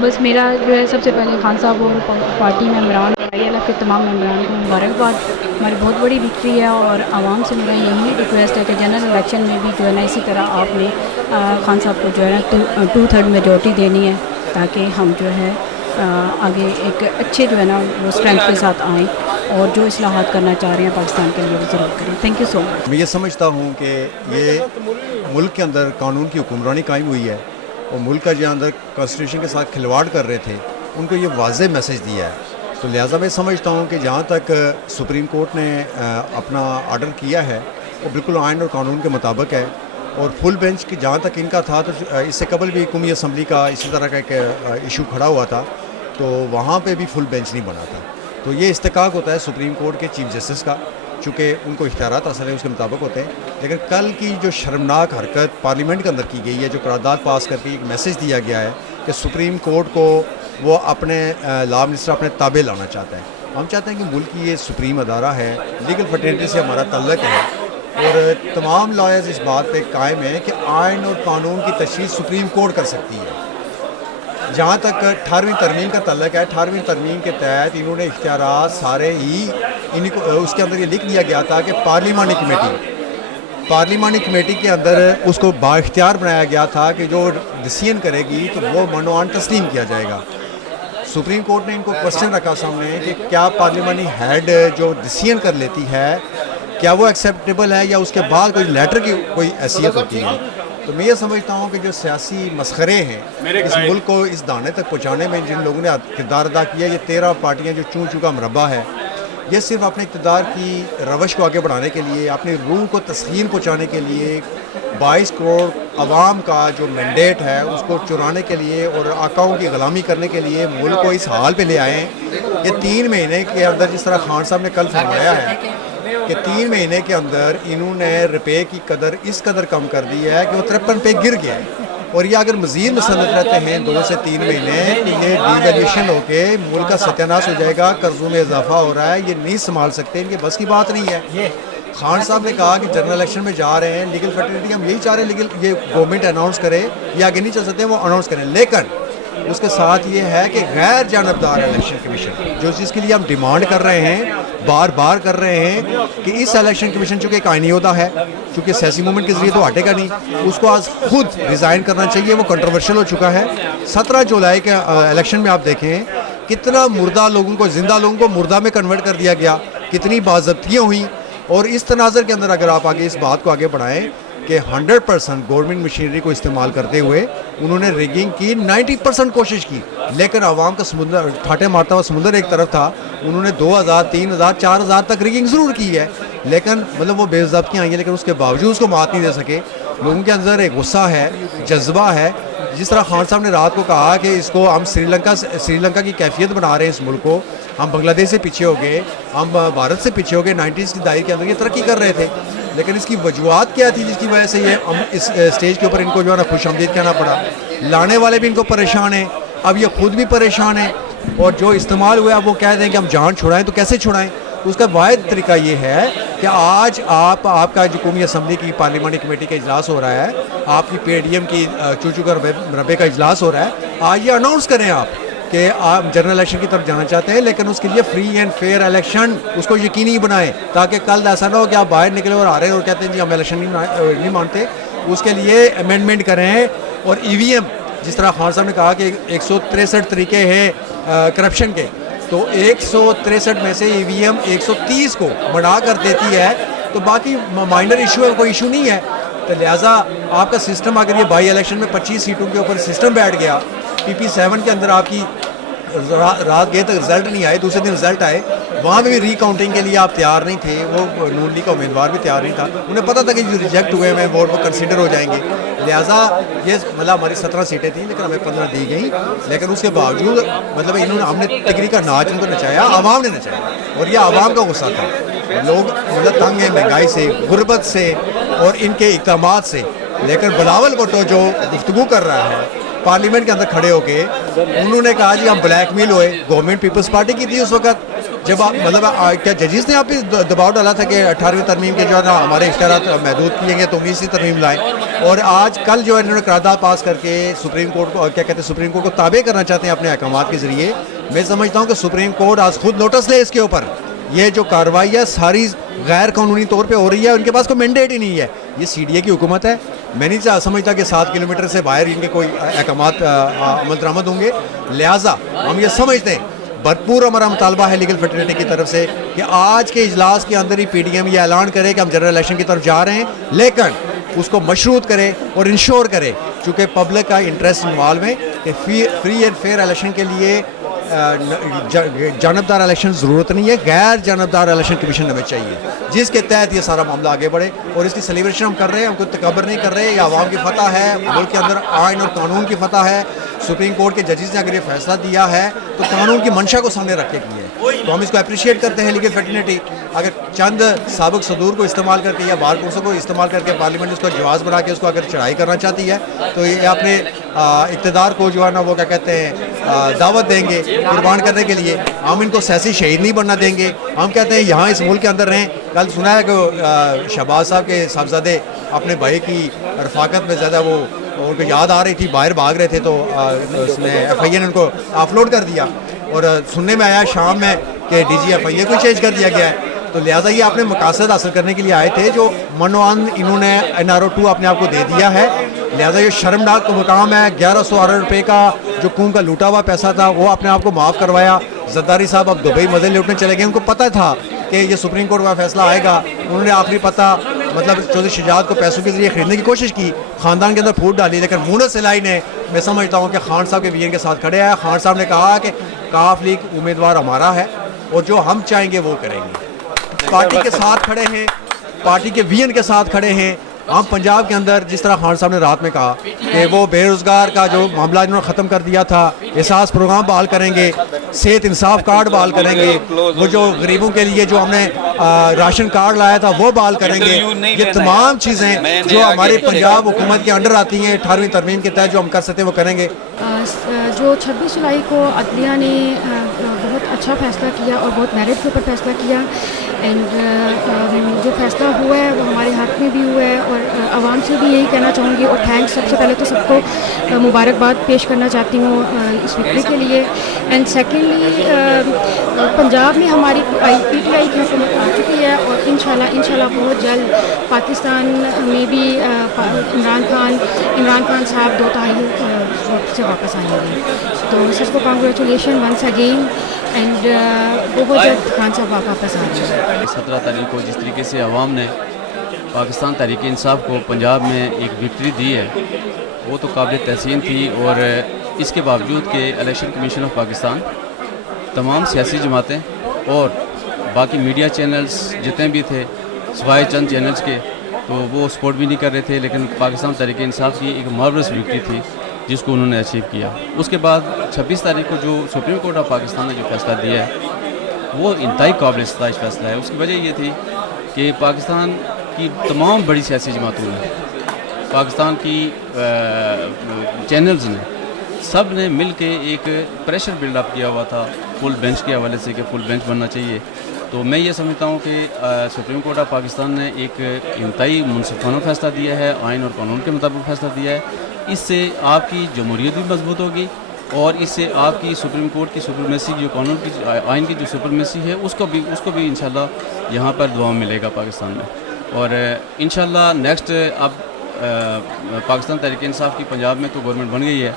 बस मेरा जो है सबसे पहले खान साहब और पार्टी मेम्बरान ILF के तमाम मेम्बरान को मुबारकबाद। हमारी बहुत बड़ी विक्ट्री है और आवाम से मेरा यही रिक्वेस्ट है कि जनरल इलेक्शन में भी जो है ना इसी तरह आपने खान साहब को जो है ना 2/3 मेजॉरिटी देनी है, ताकि हम जो है आगे एक अच्छे जो है ना वो स्ट्रेंथ के साथ आएँ और जो इस्लाहात करना चाह रहे हैं पाकिस्तान के लिए वो ज़रूर करें। Thank you so much. मैं ये समझता हूँ कि ये मुल्क के अंदर कानून की हुक्मरानी कायम हुई है और मुल्क का जो अंदर कॉन्स्टिट्यूशन के साथ खिलवाड़ कर रहे थे उनको ये वाज़ेह मैसेज दिया है। तो लिहाजा मैं समझता हूँ कि जहाँ तक सुप्रीम कोर्ट ने अपना आर्डर किया है वो बिल्कुल आइन और कानून के मुताबिक है। और फुल बेंच की जहाँ तक इनका था, तो इससे कबल भी कौमी असम्बली का इसी तरह का एक इशू खड़ा हुआ था, तो वहाँ पे भी फुल बेंच नहीं बना था। तो ये इस्तेकाक होता है सुप्रीम कोर्ट के चीफ जस्टिस का, चूँकि उनको इख्तियारात असल है उसके मुताबिक होते हैं। लेकिन कल की जो शर्मनाक हरकत पार्लियामेंट के अंदर की गई है, जो करारदाद पास करके एक मैसेज दिया गया है कि सुप्रीम कोर्ट को वो अपने लॉ मिनिस्टर अपने ताबे लाना चाहता है। हम चाहते हैं कि मुल्क की ये सुप्रीम अदारा है, लीगल फर्टेनिटी से हमारा तल्लक है और तमाम लॉयर्स इस बात पे कायम हैं कि आइन और कानून की तशरीह सुप्रीम कोर्ट कर सकती है। जहाँ तक 18वीं तरमीम का तल्लक है, 18वीं तरमीम के तहत इन्होंने इख्तियारात सारे ही इन्हीं को उसके अंदर ये लिख दिया गया था कि पार्लिमानी कमेटी के अंदर उसको बाइख्तियार बनाया गया था कि जो डिसीजन करेगी तो वो मनोआन तस्लीम किया जाएगा। सुप्रीम कोर्ट ने इनको क्वेश्चन रखा सामने कि क्या पार्लियामानी हेड जो डिसीजन कर लेती है क्या वो एक्सेप्टेबल है या उसके बाद कोई लेटर की कोई हैसियत होती है। तो मैं ये समझता हूँ कि जो सियासी मसखरे हैं इस मुल्क को इस दाने तक पहुँचाने में जिन लोगों ने किरदार अदा किया, ये 13 पार्टियाँ जो चूँ चू का मरबा है, ये सिर्फ अपने इक़्तिदार की रवश को आगे बढ़ाने के लिए, अपनी रूह को तस्लीम पहुँचाने के लिए 22 करोड़ आवाम का जो मैंडेट है उसको चुराने के लिए और आकाओं की ग़ुलामी करने के लिए मुल्क को इस हाल पे ले आए हैं। ये 3 महीने के अंदर, जिस तरह खान साहब ने कल फरमाया है कि 3 महीने के अंदर इन्होंने रुपये की कदर इस कदर कम कर दी है कि वो 53 पे गिर गया है। और ये अगर मज़ीद मुसन्नत रहते हैं 2 से 3 महीने, तो ये डिवैल्यूएशन होके मुल्क का सत्यानाश हो जाएगा, कर्जों में इजाफा हो रहा है, ये नहीं संभाल सकते, इनके बस की बात नहीं है। खान साहब ने कहा कि जनरल इलेक्शन में जा रहे हैं, लीगल फर्टिलिटी हम यही चाह रहे हैं, लीगल ये गवर्नमेंट अनाउंस करे, ये आगे नहीं चल सकते वो अनाउंस करें। लेकिन उसके साथ ये है कि गैर जानबदार इलेक्शन कमीशन, जो चीज़ के लिए हम डिमांड कर रहे हैं, बार बार कर रहे हैं कि इस इलेक्शन कमीशन चूँकि एक आइनी ओहदा है, चूँकि सियासी मूवमेंट के जरिए तो हटेगा नहीं, उसको आज खुद रिज़ाइन करना चाहिए। वो कंट्रोवर्शियल हो चुका है। 17 जुलाई के इलेक्शन में आप देखें कितना मुर्दा लोगों को, जिंदा लोगों को मुर्दा में कन्वर्ट कर दिया गया, कितनी बाज़ब्तियाँ हुई। और इस तनाज़र के अंदर अगर आप आगे इस बात को आगे बढ़ाएं कि 100% गवर्नमेंट मशीनरी को इस्तेमाल करते हुए उन्होंने रिगिंग की, 90% कोशिश की, लेकिन आवाम का समुंदर ठाटे मारता हुआ समुंदर एक तरफ था। उन्होंने 2000, 3000, 4000 तक रिगिंग ज़रूर की है, लेकिन मतलब वो बेज़ब्तियाँ आई हैं, लेकिन उसके बावजूद उसको मात नहीं दे सके। लोगों के अंदर एक गुस्सा है, जज्बा है। जिस तरह खान साहब ने रात को कहा कि इसको हम श्रीलंका की कैफियत बना रहे हैं इस मुल्क को, हम बांग्लादेश से पीछे हो गए, हम भारत से पीछे हो गए, 90s की दायरे के अंदर ये तरक्की कर रहे थे। लेकिन इसकी वजूहत क्या थी जिसकी वजह से ये हम इस स्टेज के ऊपर इनको जो है ना खुशामदीद कहना पड़ा। लाने वाले भी इनको परेशान हैं, अब ये खुद भी परेशान हैं, और जो इस्तेमाल हुआ वो कह दें कि हम जान छुड़ाएं, तो कैसे छुड़ाएं। तो उसका वाहिद तरीका ये है कि आज आपका जो कौमी असम्बली की पार्लियामानी कमेटी का इजलास हो रहा है, आपकी PADM की चूचू का रबे का इजलास हो रहा है, आज ये अनाउंस करें आप कि आप जनरल इलेक्शन की तरफ जाना चाहते हैं, लेकिन उसके लिए फ्री एंड फेयर इलेक्शन उसको यकीनी बनाएं, ताकि कल ऐसा ना हो कि आप बाहर निकले और आ रहे हैं और कहते हैं जी हम इलेक्शन नहीं मानते। उसके लिए अमेंडमेंट करें। और EVM, जिस तरह खान साहब ने कहा कि 163 तरीके हैं करप्शन के, तो 163 में से EVM 130 को बढ़ा कर देती है, तो बाकी माइनर इशू है, कोई इशू नहीं है। तो लिहाजा आपका सिस्टम, अगर ये बाई इलेक्शन में 25 सीटों के ऊपर सिस्टम बैठ गया, PP7 के अंदर आपकी रात गए तक रिजल्ट नहीं आए, दूसरे दिन रिजल्ट आए, वहाँ पे भी रीकाउंटिंग के लिए आप तैयार नहीं थे, वो नून लीग का उम्मीदवार भी तैयार नहीं था, उन्हें पता था कि जो रिजेक्ट हुए हैं वोट पर कंसिडर हो जाएंगे। लिहाजा ये मतलब हमारी 17 सीटें थी, लेकिन हमें 15 दी गई, लेकिन उसके बावजूद मतलब इन्होंने, हमने तिगरी का नाच उनको नचाया, आवाम ने नचाया, और यह आवाम का गुस्सा था। लोग मतलब तंग हैं महंगाई से, गुर्बत से और इनके इक़दामात से। लेकिन बिलावल भुट्टो जो गुफ्तगू कर रहा है पार्लियामेंट के अंदर खड़े होके, उन्होंने कहा जी हम ब्लैकमेल हुए, गवर्नमेंट पीपल्स पार्टी की थी उस वक्त, जब आप मतलब क्या जजेस ने आप पे दबाव डाला था कि 18वीं तरमीम के जो है ना हमारे इख्तियारात महदूद किए गए तो 19वीं तरमीम लाएं, और आज कल जो है इन्होंने करारदाद पास करके सुप्रीम कोर्ट को क्या कहते हैं सुप्रीम कोर्ट को ताबे करना चाहते हैं अपने अहकामात के ज़रिए। मैं समझता हूँ कि सुप्रीम कोर्ट आज खुद नोटिस ले इसके ऊपर। ये जो कार्रवाई है सारी गैर कानूनी तौर पे हो रही है, उनके पास कोई मैंडेट ही नहीं है। ये CDA की हुकूमत है। मैं नहीं समझता कि 7 किलोमीटर से बाहर इनके कोई अहकामात अमल दरामद होंगे। लिहाजा हम ये समझते हैं, भरपूर हमारा मुतालबा है लीगल फ्रेटर्निटी की तरफ से कि आज के इजलास के अंदर ही PDM ये ऐलान करे कि हम जनरल इलेक्शन की तरफ जा रहे हैं, लेकिन उसको मशरूत करे और इंश्योर करे, चूँकि पब्लिक का इंटरेस्ट इन्वॉल्व है कि फ्री एंड फेयर इलेक्शन के लिए जानबदार इलेक्शन ज़रूरत नहीं है, गैर जानबदार इलेक्शन कमीशन हमें चाहिए, जिसके तहत ये सारा मामला आगे बढ़े। और इसकी सेलिब्रेशन हम कर रहे हैं, हम कोई तकबर नहीं कर रहे। ये आवाम की फतह है, मुल्क के अंदर आइन और कानून की फतह है। सुप्रीम कोर्ट के जजेस ने अगर ये फैसला दिया है तो कानून की मंशा को सामने रख के किया है, तो हम इसको अप्रिशिएट करते हैं लीगल फ्रेटर्निटी। अगर चंद साबिक सदूर को इस्तेमाल करके या बार कोर्सों को इस्तेमाल करके पार्लियामेंट उसको जवाब बना के उसको अगर चढ़ाई करना चाहती है तो ये अपने इक़्तिदार को जो है ना वो क्या कहते हैं दावत देंगे कुर्बान करने के लिए। हम इनको सियासी शहीद नहीं बनना देंगे। हम कहते हैं यहाँ इस मुल्क के अंदर रहें। कल सुना है कि शहबाज साहब के साहबजादे अपने भाई की रफाकत में ज़्यादा वो उनको याद आ रही थी, बाहर भाग रहे थे, तो उसने FIA ने उनको ऑफलोड कर दिया। और सुनने में आया शाम में कि DG FIA को चेंज कर दिया गया है। तो लिहाजा ये अपने मकासद हासिल करने के लिए आए थे, जो मनोअन इन्होंने NRO 2 अपने आप को दे दिया है। लिहाजा ये शर्मनाक मुकाम है। 1100 अरब रुपये का जो कुम का लूटा हुआ पैसा था वो अपने आप को माफ़ करवाया। जरदारी साहब अब दुबई मज़े लूटने चले गए। उनको पता था कि ये सुप्रीम कोर्ट का फैसला आएगा। उन्होंने आखिरी पता मतलब चौधरी शुजात को पैसों के जरिए खरीदने की कोशिश की, ख़ानदान के अंदर फूट डाली, लेकिन मुनस सिलाई ने, मैं समझता हूँ कि खान साहब के विजन के साथ खड़े हैं। खान साहब ने कहा कि काफ लीग उम्मीदवार हमारा है और जो हम चाहेंगे वो करेंगे। पार्टी के साथ खड़े हैं, पार्टी के विजन के साथ खड़े हैं। हम पंजाब के अंदर जिस तरह खान साहब ने रात में कहा कि वो बेरोज़गार का जो मामला इन्होंने ख़त्म कर दिया था, एहसास प्रोग्राम बहाल करेंगे, सेहत इंसाफ कार्ड बहाल करेंगे, वो जो गरीबों के लिए जो हमने राशन कार्ड लाया था वो बहाल करेंगे। ये तमाम चीज़ें जो हमारे पंजाब हुकूमत के अंडर आती हैं 18वीं तरमीम के तहत जो हम कर सकते हैं वो करेंगे। जो 26 जुलाई को अदलिया ने बहुत अच्छा फ़ैसला किया और बहुत मेरिट के ऊपर फ़ैसला किया। एंड जो फ़ैसला हुआ है वो हमारे हक़ में भी हुआ है। और आवाम से भी यही कहना चाहूँगी और थैंक्स सबसे पहले तो सबको मुबारकबाद पेश करना चाहती हूँ इस विक्ट्री के लिए। एंड सेकेंडली पंजाब में हमारी PTI की हुकूमत आ चुकी है और इंशाल्लाह बहुत जल्द पाकिस्तान में भी इमरान खान साहब 2/3 वोट से वापस आएंगे। तो सबको कांग्रेचुलेशन वंस अगेन। एंड बहुत जल्द खान साहब वापस आ रहे हैं। 17 तारीख को जिस तरीके से अवाम ने पाकिस्तान तहरीक इंसाफ को पंजाब में एक विक्ट्री दी है वो तो काबिल तहसीन थी। और इसके बावजूद कि इलेक्शन कमीशन ऑफ पाकिस्तान तमाम सियासी जमातें और बाकी मीडिया चैनल्स जितने भी थे सिवाय चंद चैनल्स के तो वो सपोर्ट भी नहीं कर रहे थे, लेकिन पाकिस्तान तहरीक इंसाफ की एक मार्वलस विक्ट्री थी जिसको उन्होंने अचीव किया। उसके बाद 26 तारीख को जो सुप्रीम कोर्ट ऑफ पाकिस्तान ने जो फैसला दिया है वो इंतहाई काबिल सताइश फैसला है। उसकी वजह ये थी कि पाकिस्तान की तमाम बड़ी सियासी जमातों ने, पाकिस्तान की चैनल्स ने, सब ने मिल के एक प्रेशर बिल्डअप किया हुआ था फुल बेंच के हवाले से कि फुल बेंच बनना चाहिए। तो मैं ये समझता हूँ कि सुप्रीम कोर्ट ऑफ पाकिस्तान ने एक इंतहाई मुनसिफाना फैसला दिया है, आइन और कानून के मुताबिक फैसला दिया है। इससे आपकी जमहूरियत भी मजबूत होगी और इससे आपकी सुप्रीम कोर्ट की सुप्रीमेसी जो कानून की आइन की जो सुप्रीमेसी है उसको भी इंशाल्लाह यहाँ पर दुआ मिलेगा पाकिस्तान में। और इंशाल्लाह नेक्स्ट अब पाकिस्तान तहरीक इंसाफ की पंजाब में तो गवर्नमेंट बन गई है,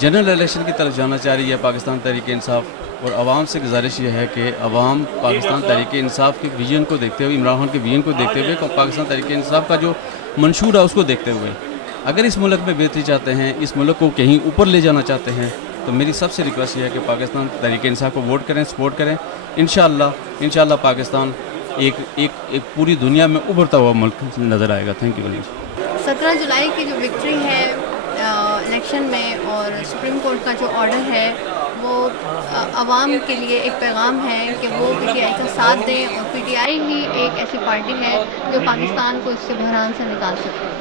जनरल इलेक्शन की तरफ जाना चाह रही है पाकिस्तान तहरीक इंसाफ। और आवाम से गुजारिश ये है कि आवाम पाकिस्तान तहरीक इंसाफ के विजन को देखते हुए, इमरान खान के विजन को देखते हुए, पाकिस्तान तहरीक इंसाफ का जो मंशूर है उसको देखते हुए अगर इस मुल्क में बेहतरी चाहते हैं, इस मुल्क को कहीं ऊपर ले जाना चाहते हैं, तो मेरी सबसे रिक्वेस्ट ये है कि पाकिस्तान तहरीक इंसाफ को वोट करें, सपोर्ट करें। इंशाल्लाह पाकिस्तान एक पूरी दुनिया में उभरता हुआ मुल्क नज़र आएगा। Thank you very much. 17 जुलाई की जो विक्ट्री है इलेक्शन में और सुप्रीम कोर्ट का जो ऑर्डर है वो आवाम के लिए एक पैगाम है कि वो PTI का साथ दें। और PTI ही एक ऐसी पार्टी है जो पाकिस्तान को इससे बहरान से निकाल सकती है।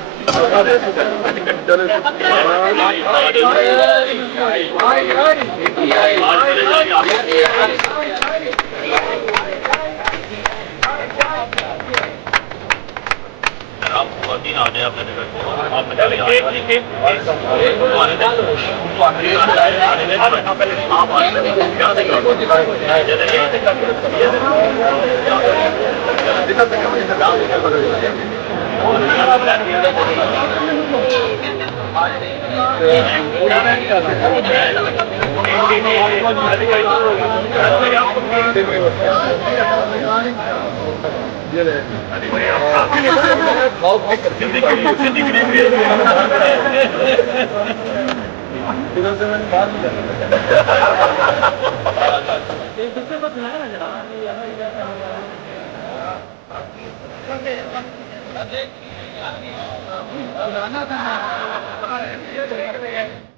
एक